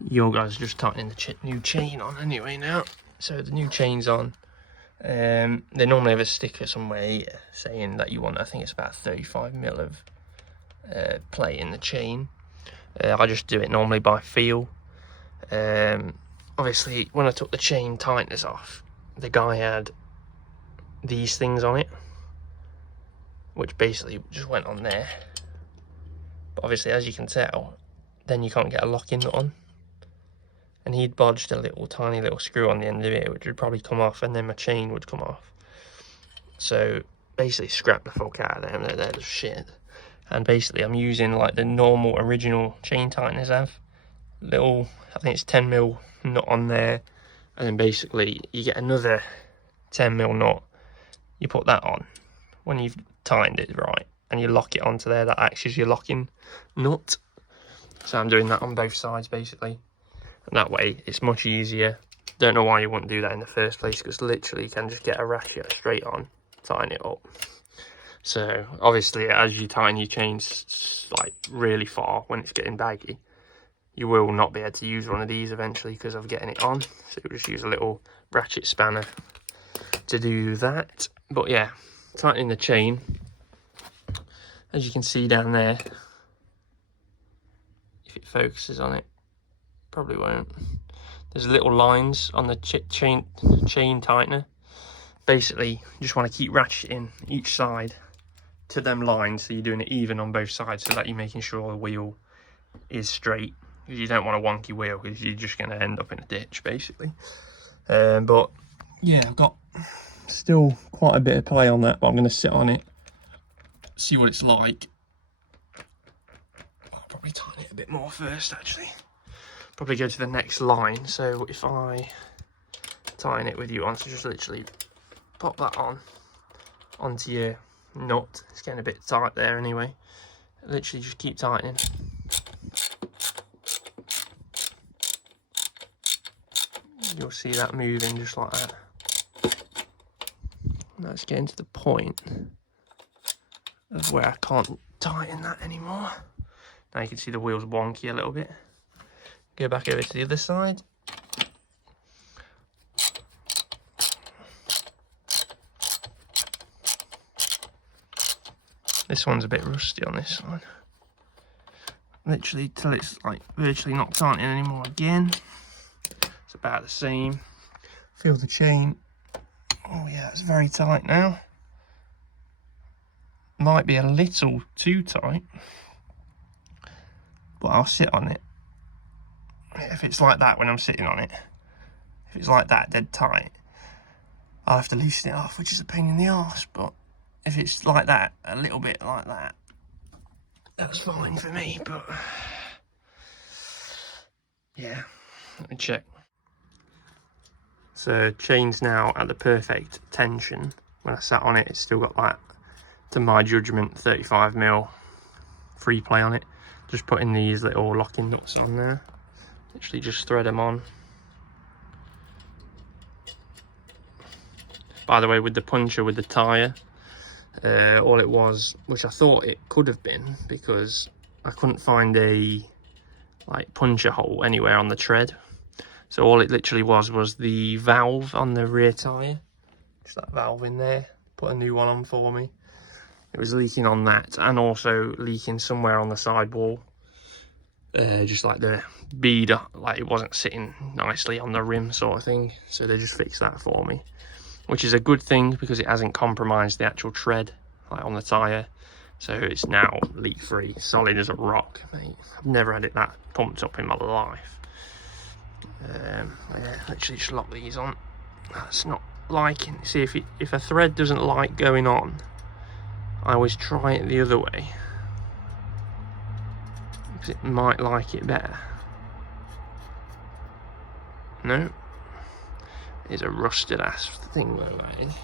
your guys are just tightening the new chain on anyway now. So the new chain's on. They normally have a sticker somewhere saying that you want, I think it's about 35mm of play in the chain. I just do it normally by feel. Obviously, when I took the chain tighteners off, the guy had these things on it, which basically just went on there. But obviously, as you can tell, then you can't get a locking nut on. And he'd bodged a little tiny little screw on the end of it, which would probably come off, and then my chain would come off. So basically scrap the fuck out of them, they're just shit. And basically I'm using like the normal original chain tighteners have. Little, I think it's 10mm nut on there, and then basically you get another 10mm nut, you put that on when you've tightened it right, and you lock it onto there. That acts as your locking nut. So I'm doing that on both sides basically. And that way it's much easier. Don't know why you wouldn't do that in the first place, because literally you can just get a ratchet straight on, tighten it up. So obviously as you tighten your chains like really far when it's getting baggy, you will not be able to use one of these eventually because of getting it on. So you'll just use a little ratchet spanner to do that. But yeah, tightening the chain, as you can see down there, if it focuses on it, probably won't. There's little lines on the chain tightener. Basically, you just want to keep ratcheting each side to them lines, so you're doing it even on both sides, so that you're making sure the wheel is straight. Because you don't want a wonky wheel, because you're just going to end up in a ditch, basically. But yeah, I've got still quite a bit of play on that, but I'm going to sit on it, see what it's like. I'll probably tighten it a bit more first, actually. Probably go to the next line. So if I tighten it with you on, so just literally pop that on onto your nut. It's getting a bit tight there anyway. Literally just keep tightening. You'll see that moving just like that. Now it's getting to the point of where I can't tighten that anymore. Now you can see the wheel's wonky a little bit. Go back over to the other side. This one's a bit rusty on this one. Literally till it's like virtually not tightening anymore again. It's about the same. Feel the chain. Oh yeah, it's very tight now. Might be a little too tight, but I'll sit on it. If it's like that when I'm sitting on it, if it's like that dead tight, I'll have to loosen it off, which is a pain in the arse. But if it's like that, a little bit like that, that's fine for me. But yeah, let me check. So chain's now at the perfect tension. When I sat on it, it's still got that, to my judgment, 35mm free play on it. Just putting these little locking nuts on there. Literally just thread them on. By the way, with the puncture, with the tyre, all it was, which I thought it could have been, because I couldn't find a like puncture hole anywhere on the tread. So all it literally was the valve on the rear tyre. Just that valve in there. Put a new one on for me. It was leaking on that, and also leaking somewhere on the sidewall. Just like the bead, like it wasn't sitting nicely on the rim sort of thing. So they just fixed that for me, which is a good thing because it hasn't compromised the actual tread like on the tyre. So it's now leak free, solid as a rock, mate. I've never had it that pumped up in my life. Yeah, literally just lock these on. That's not liking. See, if a thread doesn't like going on, I always try it the other way, because it might like it better. No, it's a rusted ass thing though, that is.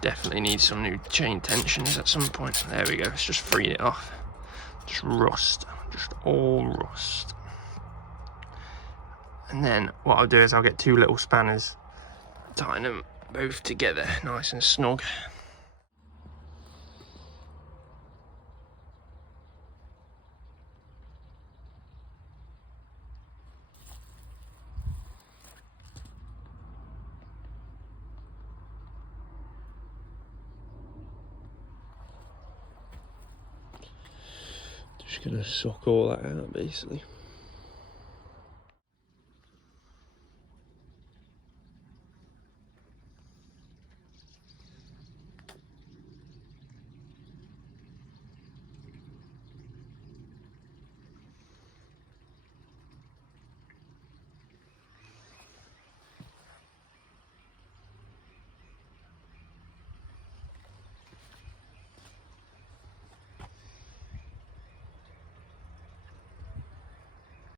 Definitely need some new chain tensions at some point. There we go, let's just free it off. Just rust, just all rust. And then what I'll do is I'll get two little spanners, tighten them both together nice and snug. Just gonna suck all that out basically.